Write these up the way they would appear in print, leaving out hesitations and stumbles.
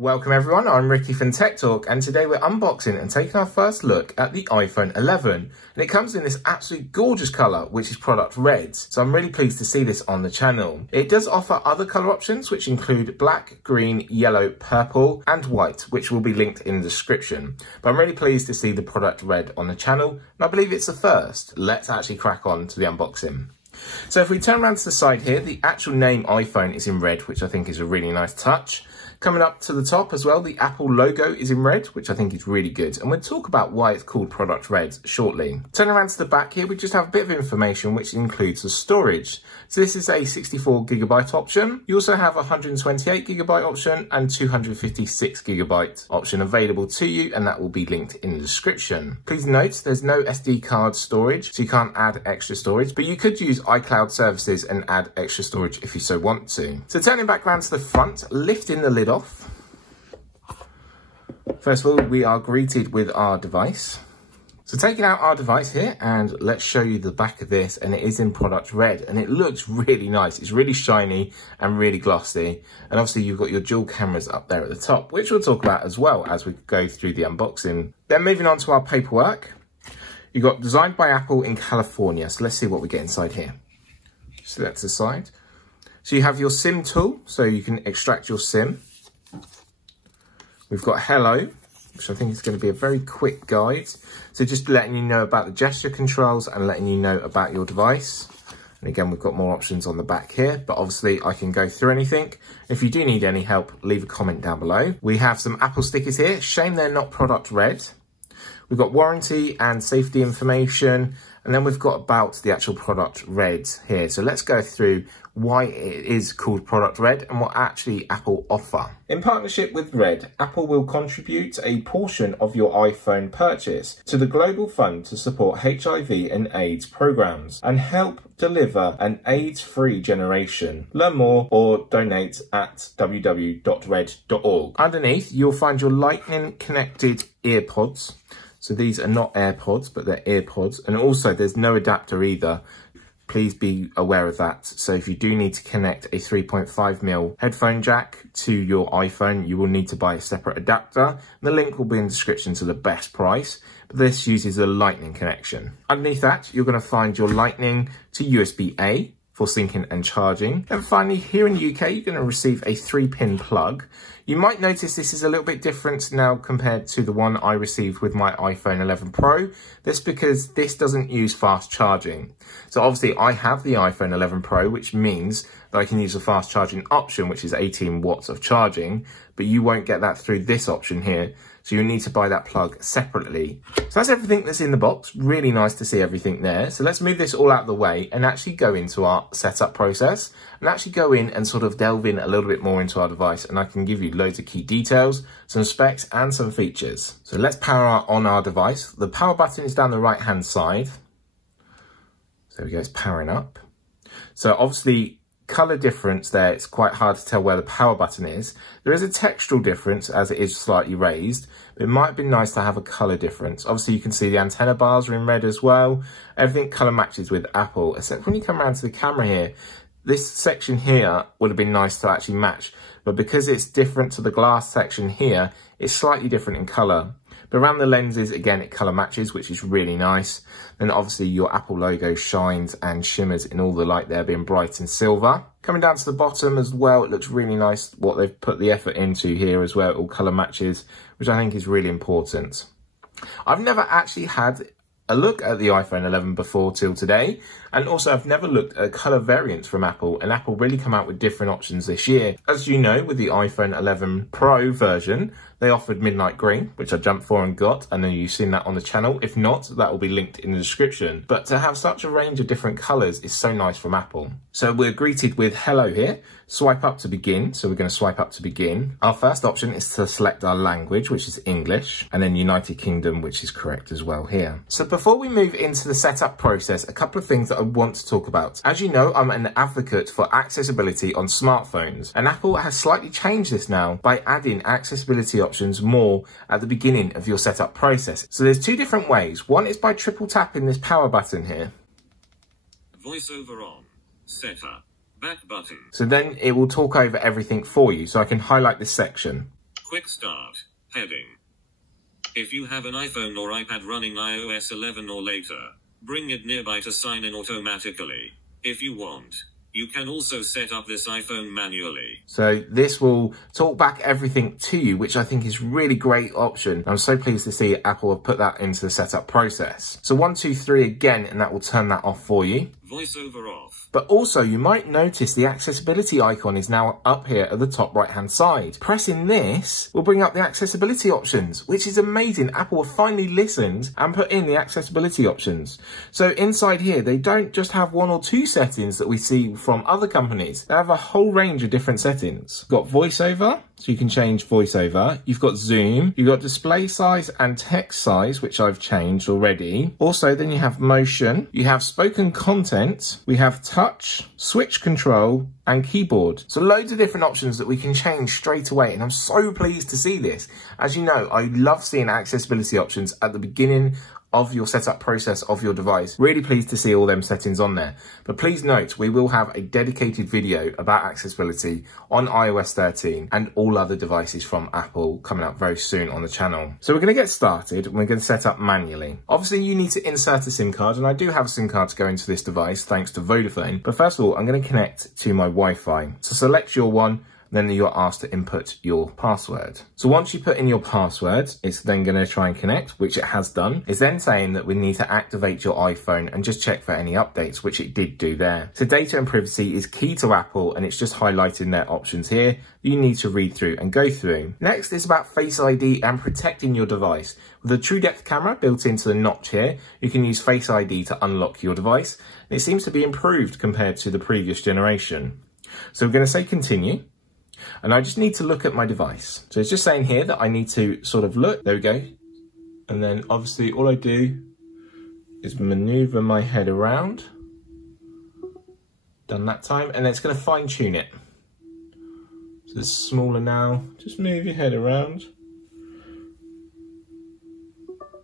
Welcome everyone, I'm Ricky from Tech Talk, and today we're unboxing and taking our first look at the iPhone 11. And it comes in this absolutely gorgeous colour, which is product red. So I'm really pleased to see this on the channel. It does offer other colour options, which include black, green, yellow, purple and white, which will be linked in the description. But I'm really pleased to see the product red on the channel, and I believe it's the first. Let's actually crack on to the unboxing. So if we turn around to the side here, the actual name iPhone is in red, which I think is a really nice touch. Coming up to the top as well, the Apple logo is in red, which I think is really good. And we'll talk about why it's called Product Red shortly. Turn around to the back here, we just have a bit of information, which includes the storage. So this is a 64GB option. You also have a 128GB option and 256GB option available to you, and that will be linked in the description. Please note, there's no SD card storage, so you can't add extra storage, but you could use iCloud services and add extra storage if you so want to. So turning back around to the front, lifting the lid off. First of all, we are greeted with our device. So taking out our device here, and let's show you the back of this, and it is in product red, and it looks really nice. It's really shiny and really glossy, and obviously you've got your dual cameras up there at the top, which we'll talk about as well as we go through the unboxing. Then moving on to our paperwork, you've got designed by Apple in California. So let's see what we get inside here. So that's the side. So you have your SIM tool, so you can extract your SIM. We've got Hello, which I think is going to be a very quick guide. So just letting you know about the gesture controls and letting you know about your device. And again, we've got more options on the back here, but obviously I can go through anything. If you do need any help, leave a comment down below. We have some Apple stickers here. Shame they're not product red. We've got warranty and safety information, and then we've got about the actual product red here. So let's go through why it is called product red and what actually Apple offer. In partnership with Red, Apple will contribute a portion of your iPhone purchase to the Global Fund to support HIV and AIDS programs and help deliver an AIDS-free generation. Learn more or donate at www.red.org. Underneath, you'll find your lightning connected earpods. So these are not AirPods, but they're earpods. And also there's no adapter either. Please be aware of that. So if you do need to connect a 3.5mm headphone jack to your iPhone, you will need to buy a separate adapter. The link will be in the description to the best price, but this uses a lightning connection. Underneath that, you're going to find your lightning to USB-A for syncing and charging. And finally, here in the UK, you're going to receive a 3-pin plug. You might notice this is a little bit different now compared to the one I received with my iPhone 11 Pro. That's because this doesn't use fast charging. So obviously I have the iPhone 11 Pro, which means that I can use a fast charging option, which is 18 watts of charging, but you won't get that through this option here. So you'll need to buy that plug separately. So that's everything that's in the box. Really nice to see everything there. So let's move this all out of the way and actually go into our setup process and actually go in and sort of delve in a little bit more into our device, and I can give you loads of key details, some specs and some features. So let's power on our device. The power button is down the right hand side. So there we go, it's powering up. So obviously colour difference there, it's quite hard to tell where the power button is. There is a textural difference as it is slightly raised, but it might be nice to have a colour difference. Obviously you can see the antenna bars are in red as well. Everything colour matches with Apple, except when you come around to the camera here, this section here would have been nice to actually match, but because it's different to the glass section here, it's slightly different in colour. But around the lenses, again, it colour matches, which is really nice. Then obviously your Apple logo shines and shimmers in all the light there, being bright and silver. Coming down to the bottom as well, it looks really nice what they've put the effort into here as well. It all colour matches, which I think is really important. I've never actually had a look at the iPhone 11 before till today, and also I've never looked at colour variants from Apple, and Apple really come out with different options this year. As you know, with the iPhone 11 Pro version, they offered midnight green, which I jumped for and got. I know you've seen that on the channel. If not, that will be linked in the description. But to have such a range of different colours is so nice from Apple. So we're greeted with Hello here. Swipe up to begin. So we're going to swipe up to begin. Our first option is to select our language, which is English, and then United Kingdom, which is correct as well here. So before we move into the setup process, a couple of things that I want to talk about. As you know, I'm an advocate for accessibility on smartphones, and Apple has slightly changed this now by adding accessibility options more at the beginning of your setup process. So there's two different ways. One is by triple tapping this power button here. Voiceover on. Setup. Back button. So then it will talk over everything for you. So I can highlight this section. Quick Start. Heading. If you have an iPhone or iPad running iOS 11 or later, bring it nearby to sign in automatically. If you want, you can also set up this iPhone manually. So this will talk back everything to you, which I think is really great option. I'm so pleased to see Apple have put that into the setup process. So 1, 2, 3 again, and that will turn that off for you. Voiceover off. But also you might notice the accessibility icon is now up here at the top right hand side. Pressing this will bring up the accessibility options, which is amazing. Apple have finally listened and put in the accessibility options. So inside here, they don't just have 1 or 2 settings that we see from other companies. They have a whole range of different settings. Got voiceover, so you can change voiceover. You've got zoom, you've got display size and text size, which I've changed already. Also, then you have motion, you have spoken content, we have touch, switch control, and keyboard. So loads of different options that we can change straight away. And I'm so pleased to see this. As you know, I love seeing accessibility options at the beginning of your setup process of your device. Really pleased to see all them settings on there. But please note, we will have a dedicated video about accessibility on iOS 13 and all other devices from Apple coming out very soon on the channel. So we're going to get started and we're going to set up manually. Obviously you need to insert a SIM card, and I do have a SIM card to go into this device thanks to Vodafone. But first of all, I'm going to connect to my Wi-Fi. So select your one, then you're asked to input your password. So once you put in your password, it's then going to try and connect, which it has done. It's then saying that we need to activate your iPhone and just check for any updates, which it did do there. So data and privacy is key to Apple, and it's just highlighting their options here you need to read through and go through. Next is about Face ID and protecting your device. With a true depth camera built into the notch here, you can use Face ID to unlock your device. And it seems to be improved compared to the previous generation. So we're going to say continue. And I just need to look at my device. So it's just saying here that I need to sort of look. There we go. And then obviously all I do is maneuver my head around. Done that time. And it's going to fine tune it. So it's smaller now. Just move your head around.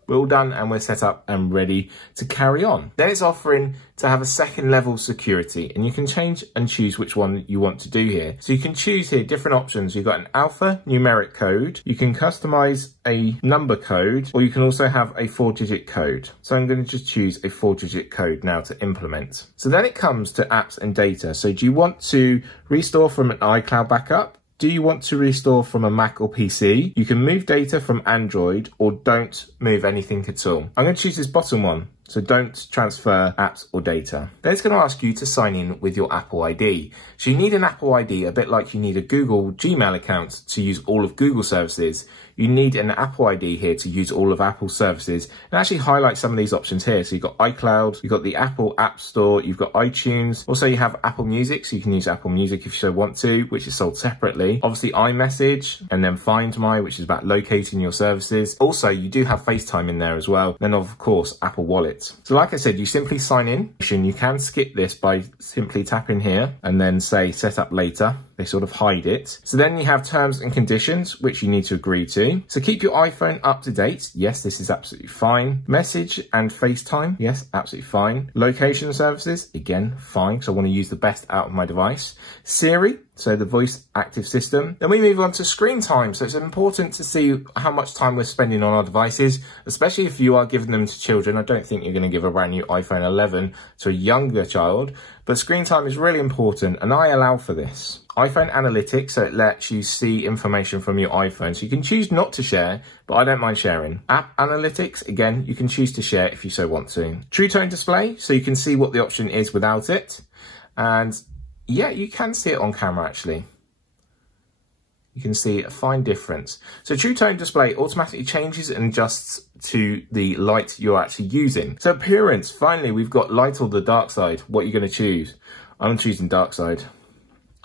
We're all done and we're set up and ready to carry on. Then it's offering to have a second level security, and you can change and choose which one you want to do here. So you can choose here different options. You've got an alpha numeric code. You can customize a number code, or you can also have a 4-digit code. So I'm going to just choose a 4-digit code now to implement. So then it comes to apps and data. So do you want to restore from an iCloud backup? Do you want to restore from a Mac or PC? You can move data from Android, or don't move anything at all. I'm going to choose this bottom one. So don't transfer apps or data. Then it's going to ask you to sign in with your Apple ID. So you need an Apple ID a bit like you need a Google Gmail account to use all of Google services. You need an Apple ID here to use all of Apple's services, and actually highlight some of these options here. So you've got iCloud, you've got the Apple App Store, you've got iTunes. Also you have Apple Music, so you can use Apple Music if you so want to, which is sold separately. Obviously iMessage, and then Find My, which is about locating your services. Also you do have FaceTime in there as well. Then of course Apple Wallet. So like I said, you simply sign in. You can skip this by simply tapping here and then say set up later. They sort of hide it. So then you have terms and conditions, which you need to agree to. So keep your iPhone up to date. Yes, this is absolutely fine. Message and FaceTime. Yes, absolutely fine. Location services. Again, fine. So I want to use the best out of my device. Siri. So the voice active system. Then we move on to screen time. So it's important to see how much time we're spending on our devices, especially if you are giving them to children. I don't think you're going to give a brand new iPhone 11 to a younger child, but screen time is really important, and I allow for this. iPhone analytics, so it lets you see information from your iPhone. So you can choose not to share, but I don't mind sharing. App analytics, again, you can choose to share if you so want to. True tone display, so you can see what the option is without it. And yeah, you can see it on camera actually. You can see a fine difference. So True Tone Display automatically changes and adjusts to the light you're actually using. So appearance, finally, we've got light or the dark side. What are you going to choose? I'm choosing dark side.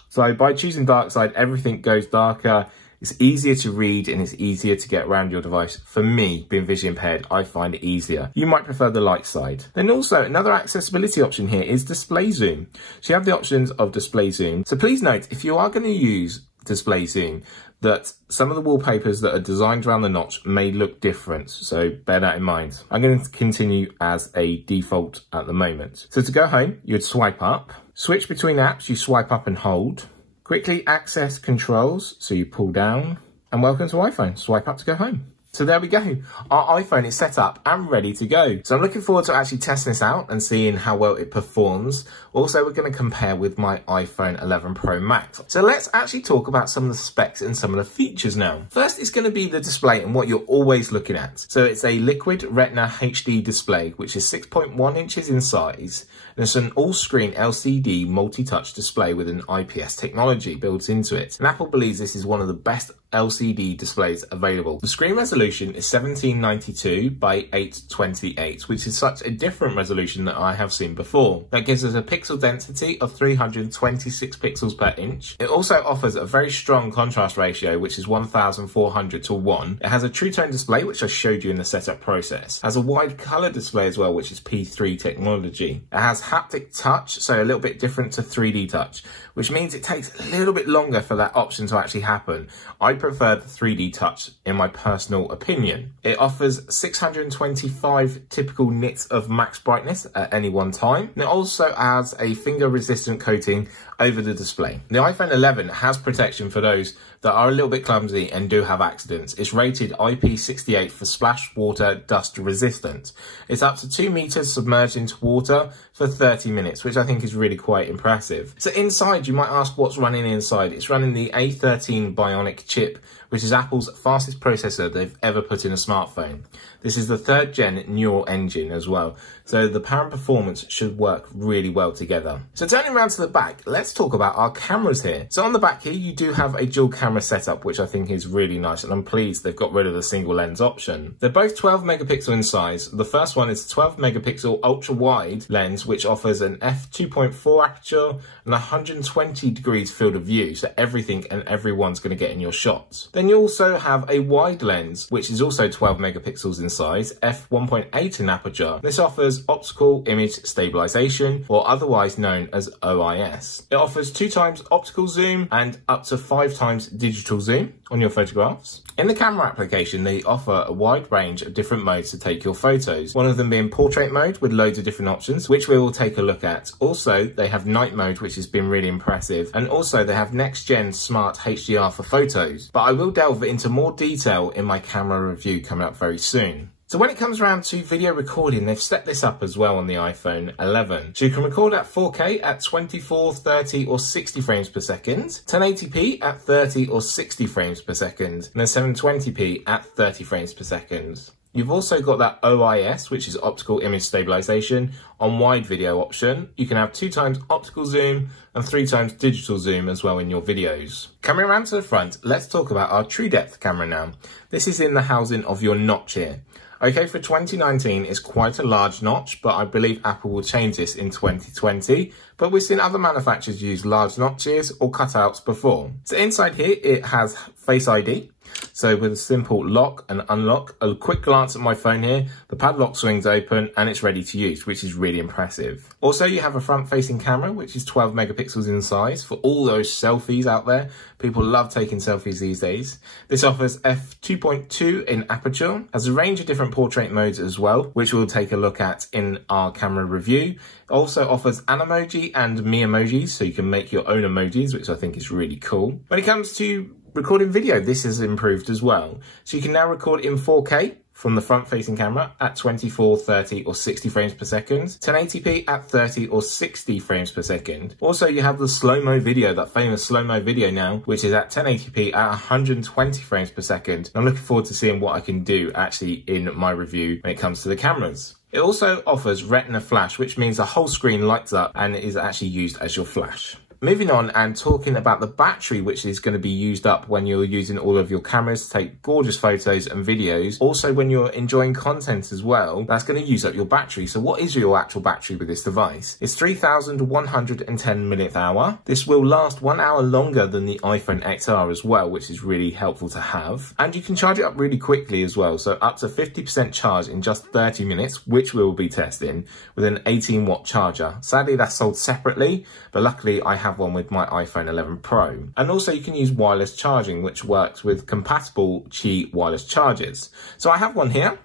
So by choosing dark side, everything goes darker. It's easier to read and it's easier to get around your device. For me, being visually impaired, I find it easier. You might prefer the light side. Then also another accessibility option here is display zoom. So you have the options of display zoom. So please note, if you are going to use display zoom, that some of the wallpapers that are designed around the notch may look different. So bear that in mind. I'm going to continue as a default at the moment. So to go home, you'd swipe up. Switch between apps, you swipe up and hold. Quickly access controls, so you pull down. And welcome to iPhone. Swipe up to go home. So there we go. Our iPhone is set up and ready to go. So I'm looking forward to actually testing this out and seeing how well it performs. Also, we're going to compare with my iPhone 11 Pro Max. So let's actually talk about some of the specs and some of the features now. First, it's going to be the display and what you're always looking at. So it's a liquid Retina HD display, which is 6.1 inches in size. And it's an all-screen LCD multi-touch display with an IPS technology built into it. And Apple believes this is one of the best LCD displays available. The screen resolution is 1792 by 828, which is such a different resolution that I have seen before. That gives us a pixel density of 326 pixels per inch. It also offers a very strong contrast ratio, which is 1400 to 1. It has a true tone display, which I showed you in the setup process. It has a wide color display as well, which is P3 technology. It has haptic touch, so a little bit different to 3D touch, which means it takes a little bit longer for that option to actually happen. I prefer the 3D touch in my personal opinion. It offers 625 typical nits of max brightness at any one time. And it also has a finger resistant coating over the display. The iPhone 11 has protection for those that are a little bit clumsy and do have accidents. It's rated IP68 for splash water dust resistant. It's up to 2 meters submerged into water for 30 minutes, which I think is really quite impressive. So inside, you might ask what's running inside. It's running the A13 Bionic chip, which is Apple's fastest processor they've ever put in a smartphone. This is the 3rd gen neural engine as well, so the power and performance should work really well together. So turning around to the back, let's talk about our cameras here. So on the back here, you do have a dual camera setup, which I think is really nice, and I'm pleased they've got rid of the single lens option. They're both 12 megapixel in size. The first one is a 12 megapixel ultra wide lens, which offers an f2.4 aperture and 120 degrees field of view, so everything and everyone's going to get in your shots. Then you also have a wide lens, which is also 12 megapixels in size, f1.8 in aperture. This offers optical image stabilization, or otherwise known as OIS. It offers 2 times optical zoom and up to 5 times digital zoom on your photographs. In the camera application, they offer a wide range of different modes to take your photos, one of them being portrait mode with loads of different options, which we will take a look at. Also, they have night mode, which has been really impressive, and also they have next gen smart HDR for photos, but I will delve into more detail in my camera review coming up very soon. So when it comes around to video recording, they've stepped this up as well on the iPhone 11. So you can record at 4K at 24, 30 or 60 frames per second, 1080p at 30 or 60 frames per second, and then 720p at 30 frames per second. You've also got that OIS, which is optical image stabilization, on wide video option. You can have 2 times optical zoom and 3 times digital zoom as well in your videos. Coming around to the front, let's talk about our true depth camera now. This is in the housing of your notch here. Okay, for 2019, it's quite a large notch, but I believe Apple will change this in 2020. But we've seen other manufacturers use large notches or cutouts before. So inside here, it has Face ID. So with a simple lock and unlock, a quick glance at my phone here, the padlock swings open and it's ready to use, which is really impressive. Also, you have a front-facing camera, which is 12 megapixels in size for all those selfies out there. People love taking selfies these days. This offers f2.2 in aperture, has a range of different portrait modes as well, which we'll take a look at in our camera review. It also offers Animoji and Me emojis, so you can make your own emojis, which I think is really cool. When it comes to recording video, this has improved as well. So you can now record in 4K from the front-facing camera at 24, 30 or 60 frames per second, 1080p at 30 or 60 frames per second. Also, you have the slow-mo video, that famous slow-mo video now, which is at 1080p at 120 frames per second. I'm looking forward to seeing what I can do actually in my review when it comes to the cameras. It also offers Retina Flash, which means the whole screen lights up and is actually used as your flash. Moving on and talking about the battery, which is going to be used up when you're using all of your cameras to take gorgeous photos and videos. Also, when you're enjoying content as well, that's going to use up your battery. So what is your actual battery with this device? It's 3,110 mAh. This will last 1 hour longer than the iPhone XR as well, which is really helpful to have. And you can charge it up really quickly as well. So up to 50% charge in just 30 minutes, which we will be testing with an 18-watt charger. Sadly, that's sold separately, but luckily I have one with my iPhone 11 Pro. And also you can use wireless charging, which works with compatible Qi wireless chargers. So I have one here.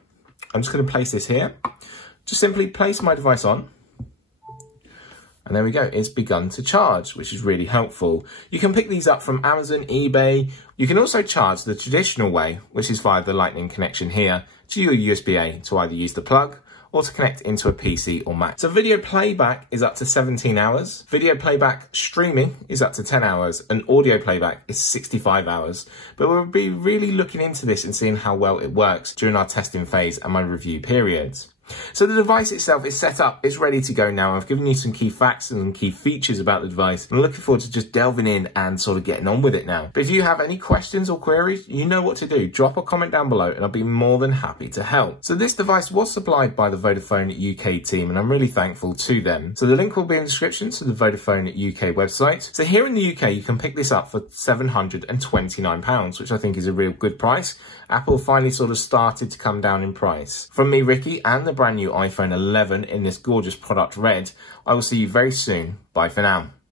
I'm just going to place this here. Just simply place my device on. And there we go, it's begun to charge, which is really helpful. You can pick these up from Amazon, eBay. You can also charge the traditional way, which is via the Lightning connection here, to your USB-A to either use the plug or to connect into a PC or Mac. So video playback is up to 17 hours. Video playback streaming is up to 10 hours and audio playback is 65 hours. But we'll be really looking into this and seeing how well it works during our testing phase and my review periods. So the device itself is set up, it's ready to go now. I've given you some key facts and key features about the device. I'm looking forward to just delving in and sort of getting on with it now. But if you have any questions or queries, you know what to do. Drop a comment down below and I'll be more than happy to help. So this device was supplied by the Vodafone UK team and I'm really thankful to them. So the link will be in the description to the Vodafone UK website. So here in the UK, you can pick this up for £729, which I think is a real good price. Apple finally sort of started to come down in price. From me, Ricky, and the brand new iPhone 11 in this gorgeous product red, I will see you very soon. Bye for now.